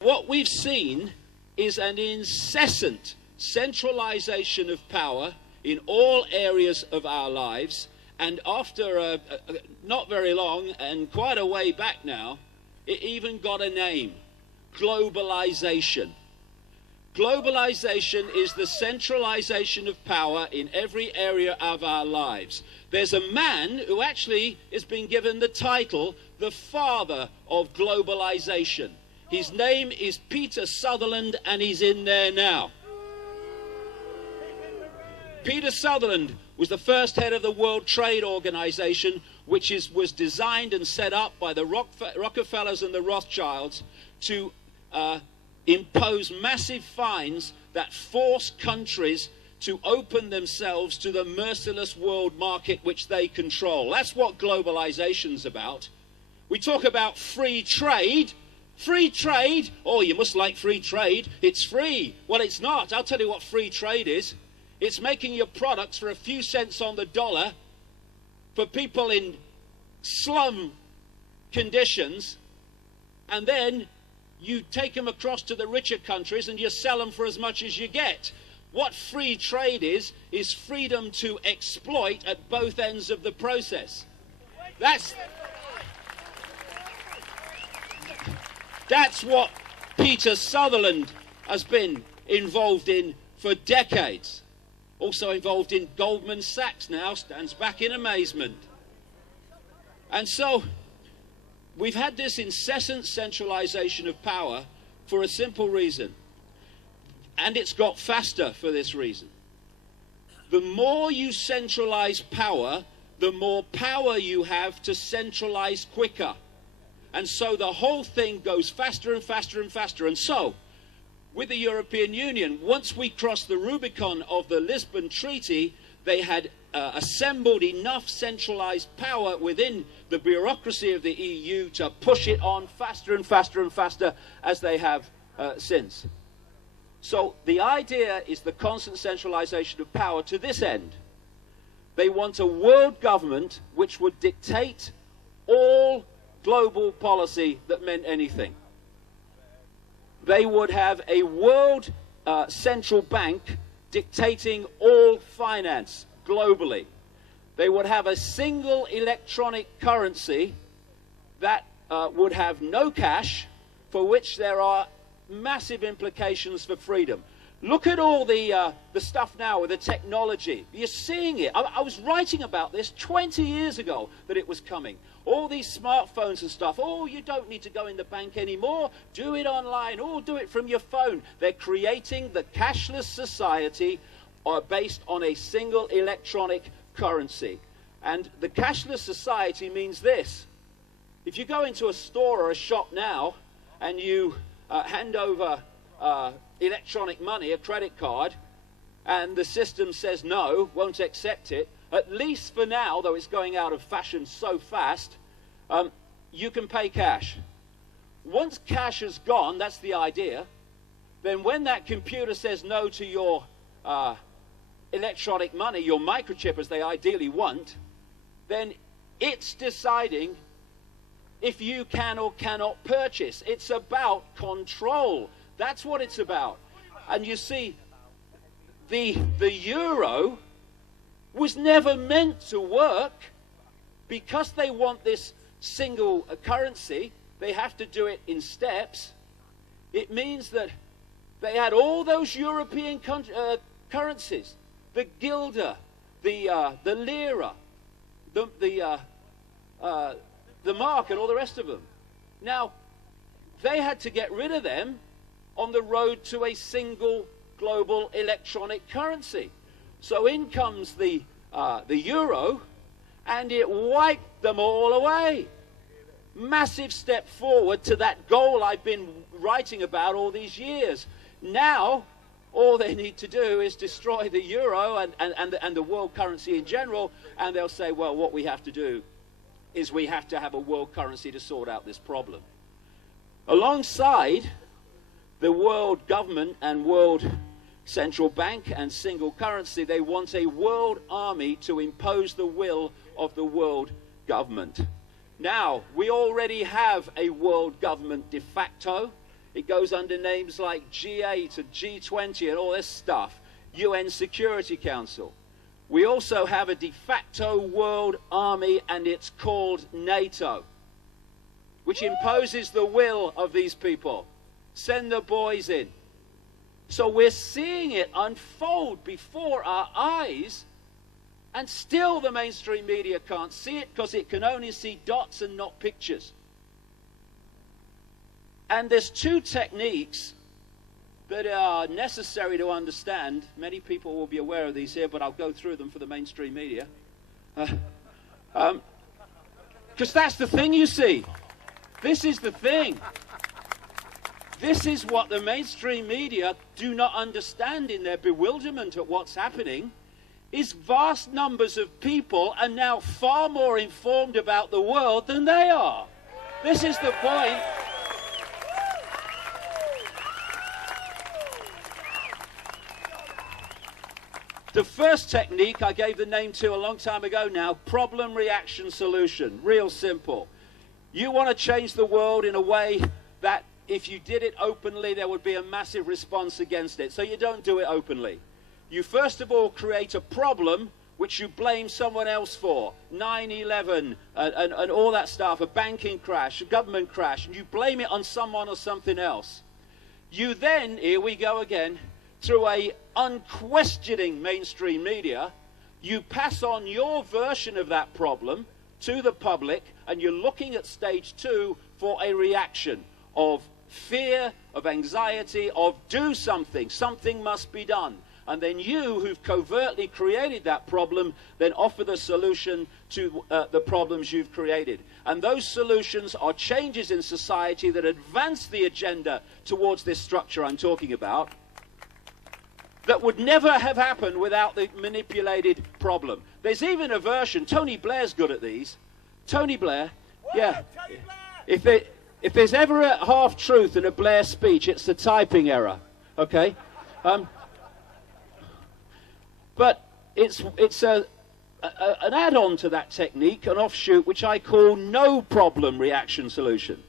What we've seen is an incessant centralization of power in all areas of our lives, and after not very long and quite a way back now, it even got a name: globalization. Globalization is the centralization of power in every area of our lives. There's a man who actually has been given the title the father of globalization. His name is Peter Sutherland, and he's in there now. Peter Sutherland was the first head of the World Trade Organization, which was designed and set up by the Rockefellers and the Rothschilds to impose massive fines that force countries to open themselves to the merciless world market which they control. That's what globalization's about. We talk about free trade. Free trade? Oh, you must like free trade. It's free. Well, it's not. I'll tell you what free trade is. It's making your products for a few cents on the dollar for people in slum conditions, and then you take them across to the richer countries and you sell them for as much as you get. What free trade is freedom to exploit at both ends of the process. That's what Peter Sutherland has been involved in for decades. Also involved in Goldman Sachs now, stands back in amazement. And so we've had this incessant centralization of power for a simple reason. And it's got faster for this reason. The more you centralize power, the more power you have to centralize quicker. And so the whole thing goes faster and faster and faster. And so, with the European Union, once we crossed the Rubicon of the Lisbon Treaty, they had assembled enough centralized power within the bureaucracy of the EU to push it on faster and faster and faster, as they have since. So the idea is the constant centralization of power to this end. They want a world government which would dictate all global policy that meant anything. They would have a world central bank dictating all finance globally. They would have a single electronic currency that would have no cash, for which there are massive implications for freedom. Look at all the stuff now with the technology. You're seeing it. I was writing about this 20 years ago, that it was coming. All these smartphones and stuff. Oh, you don't need to go in the bank anymore. Do it online. Oh, do it from your phone. They're creating the cashless society based on a single electronic currency. And the cashless society means this. If you go into a store or a shop now and you hand over electronic money, a credit card, and the system says no, won't accept it, at least for now, though it's going out of fashion so fast, you can pay cash. Once cash is gone, that's the idea, then when that computer says no to your electronic money, your microchip as they ideally want, then it's deciding if you can or cannot purchase. It's about control. That's what it's about. And you see, the euro was never meant to work. Because they want this single currency, they have to do it in steps. It means that they had all those European currencies, the guilder, the lira, the mark, and all the rest of them. Now, they had to get rid of them on the road to a single global electronic currency. So in comes the euro, and it wiped them all away. Massive step forward to that goal I've been writing about all these years. Now, all they need to do is destroy the euro and the world currency in general, and they'll say, well, what we have to do is we have to have a world currency to sort out this problem. Alongside the world government and world central bank and single currency, they want a world army to impose the will of the world government. Now, we already have a world government de facto. It goes under names like G8 and G20 and all this stuff, UN Security Council. We also have a de facto world army, and it's called NATO, which imposes the will of these people. Send the boys in. So we're seeing it unfold before our eyes, and still the mainstream media can't see it because it can only see dots and not pictures. And there's two techniques that are necessary to understand. Many people will be aware of these here, but I'll go through them for the mainstream media. Because that's the thing, you see. This is the thing. This is what the mainstream media do not understand in their bewilderment at what's happening, is vast numbers of people are now far more informed about the world than they are. This is the point. The first technique I gave the name to a long time ago now, problem, reaction, solution. Real simple. You want to change the world in a way that if you did it openly, there would be a massive response against it. So you don't do it openly. You first of all create a problem which you blame someone else for. 9/11 and all that stuff, a banking crash, a government crash, and you blame it on someone or something else. You then, here we go again, through a unquestioning mainstream media, you pass on your version of that problem to the public, and you're looking at stage two for a reaction of fear, of anxiety, of do something, something must be done. And then you, who've covertly created that problem, then offer the solution to the problems you've created. And those solutions are changes in society that advance the agenda towards this structure I'm talking about, that would never have happened without the manipulated problem. There's even a version, Tony Blair's good at these. Tony Blair, yeah. Tony Blair. If there's ever a half-truth in a Blair speech, it's the typing error, okay? But it's an add-on to that technique, an offshoot, which I call no problem reaction solution.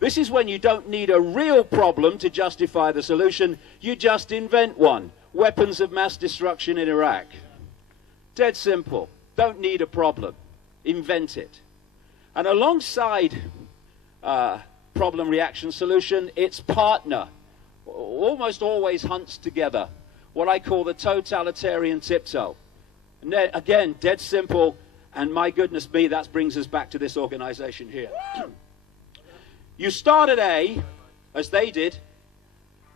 This is when you don't need a real problem to justify the solution, you just invent one. Weapons of mass destruction in Iraq. Dead simple. Don't need a problem. Invent it. And alongside problem reaction solution, its partner almost always hunts together. What I call the totalitarian tiptoe. And then, again, dead simple, and my goodness me, that brings us back to this organization here. You start at A, as they did,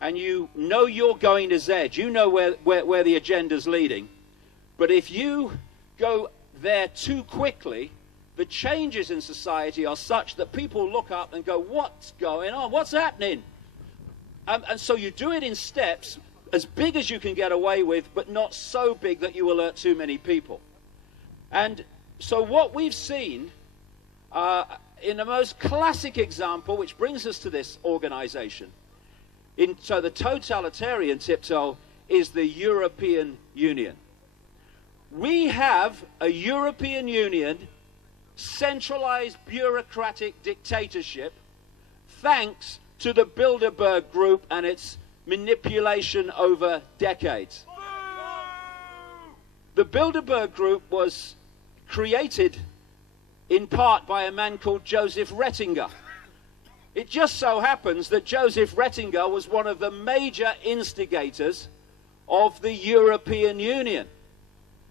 and you know you're going to Z. You know where the agenda's leading. But if you go there too quickly, the changes in society are such that people look up and go, what's going on? What's happening? And so you do it in steps, as big as you can get away with, but not so big that you alert too many people. And so what we've seen in the most classic example, which brings us to this organization, so the totalitarian tiptoe is the European Union. We have a European Union centralized bureaucratic dictatorship thanks to the Bilderberg group and its manipulation over decades. The Bilderberg group was created in part by a man called Joseph Rettinger. It just so happens that Joseph Rettinger was one of the major instigators of the European Union.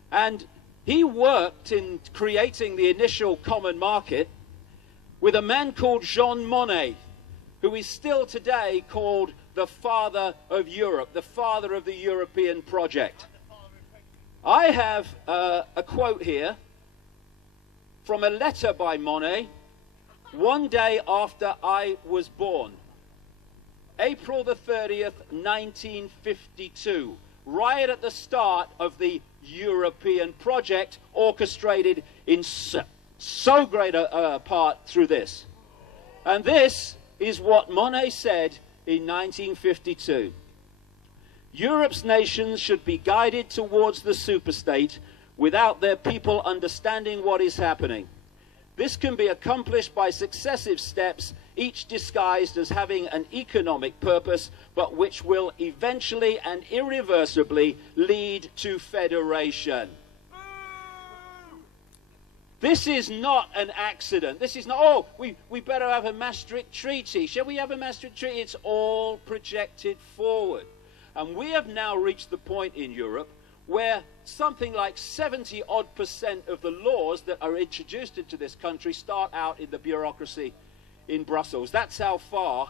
And he worked in creating the initial common market with a man called Jean Monnet, who is still today called the father of Europe, the father of the European project. I have a quote here from a letter by Monnet, one day after I was born, April the 30th, 1952, right at the start of the European project, orchestrated in so great a part through this. And this is what Monnet said in 1952. Europe's nations should be guided towards the superstate without their people understanding what is happening. This can be accomplished by successive steps, each disguised as having an economic purpose, but which will eventually and irreversibly lead to federation. This is not an accident. This is not, oh, we better have a Maastricht Treaty. Shall we have a Maastricht Treaty? It's all projected forward. And we have now reached the point in Europe where something like 70-odd% of the laws that are introduced into this country start out in the bureaucracy in Brussels. That's how far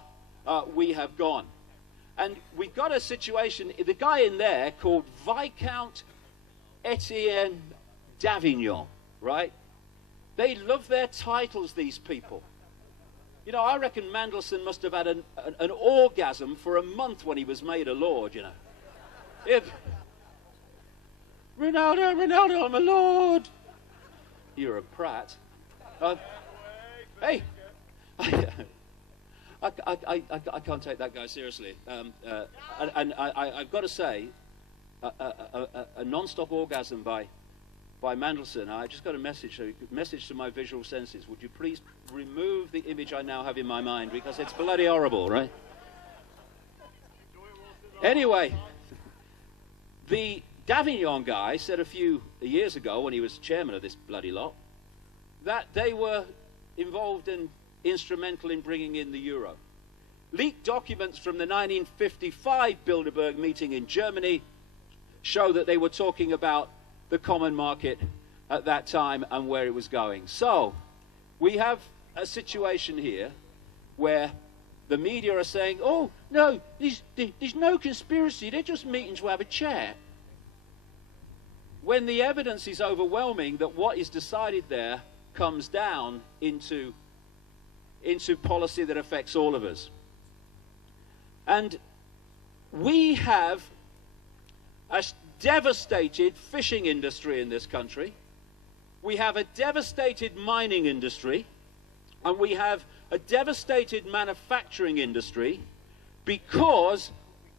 we have gone. And we've got a situation, the guy in there called Viscount Etienne d'Avignon, right? They love their titles, these people. You know, I reckon Mandelson must have had an orgasm for a month when he was made a lord, you know. Ronaldo, I'm a lord. You're a prat. Hey, I can't take that guy seriously. And I've got to say, a non-stop orgasm by Mandelson. I just got a message to my visual senses. Would you please remove the image I now have in my mind, because it's bloody horrible, right? Anyway, the D'Avignon guy said a few years ago, when he was chairman of this bloody lot, that they were involved and instrumental in bringing in the euro. Leaked documents from the 1955 Bilderberg meeting in Germany show that they were talking about the common market at that time and where it was going. So we have a situation here where the media are saying, oh, no, there's no conspiracy, they're just meeting to have a chat. When the evidence is overwhelming that what is decided there comes down into policy that affects all of us. And we have a devastated fishing industry in this country. We have a devastated mining industry. And we have a devastated manufacturing industry because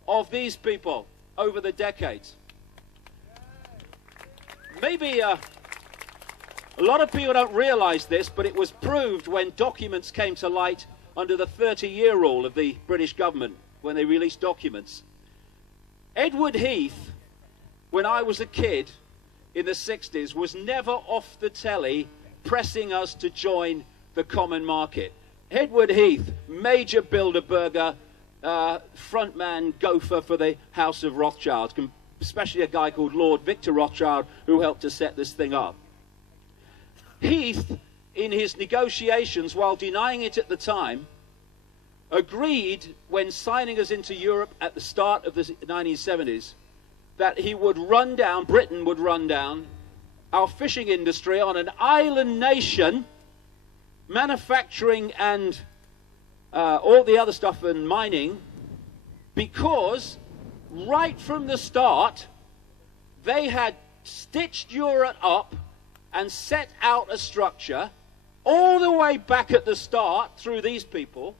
of these people over the decades. Maybe a lot of people don't realize this, but it was proved when documents came to light under the 30-year rule of the British government, when they released documents. Edward Heath, when I was a kid in the 60s, was never off the telly pressing us to join the common market. Edward Heath, major Bilderberger, frontman gopher for the House of Rothschild, especially a guy called Lord Victor Rothschild, who helped to set this thing up. Heath, in his negotiations, while denying it at the time, agreed, when signing us into Europe at the start of the 1970s, that he would run down, Britain would run down, our fishing industry on an island nation, manufacturing and all the other stuff and mining, because right from the start, they had stitched Europe up and set out a structure all the way back at the start through these people,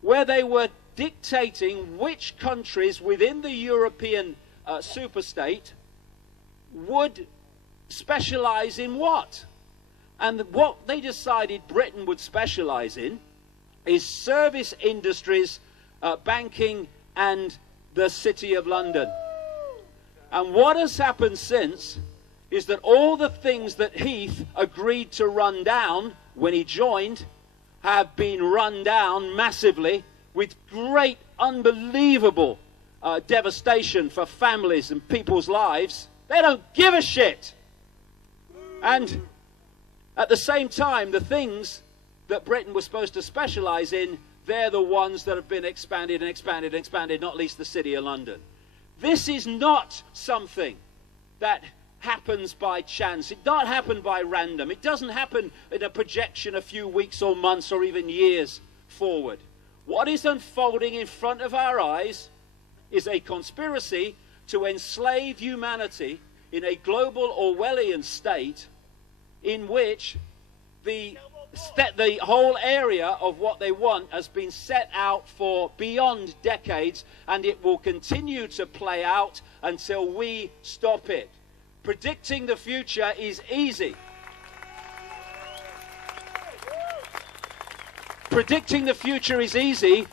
where they were dictating which countries within the European superstate would specialize in what. And what they decided Britain would specialize in is service industries, banking, and the City of London. And what has happened since is that all the things that Heath agreed to run down when he joined have been run down massively, with great, unbelievable devastation for families and people's lives. They don't give a shit. And at the same time, the things that Britain was supposed to specialize in, they're the ones that have been expanded and expanded and expanded, not least the City of London. This is not something that happens by chance. It doesn't happen by random. It doesn't happen in a projection a few weeks or months or even years forward. What is unfolding in front of our eyes is a conspiracy to enslave humanity in a global Orwellian state in which the whole area of what they want has been set out for beyond decades, and it will continue to play out until we stop it. Predicting the future is easy. Predicting the future is easy,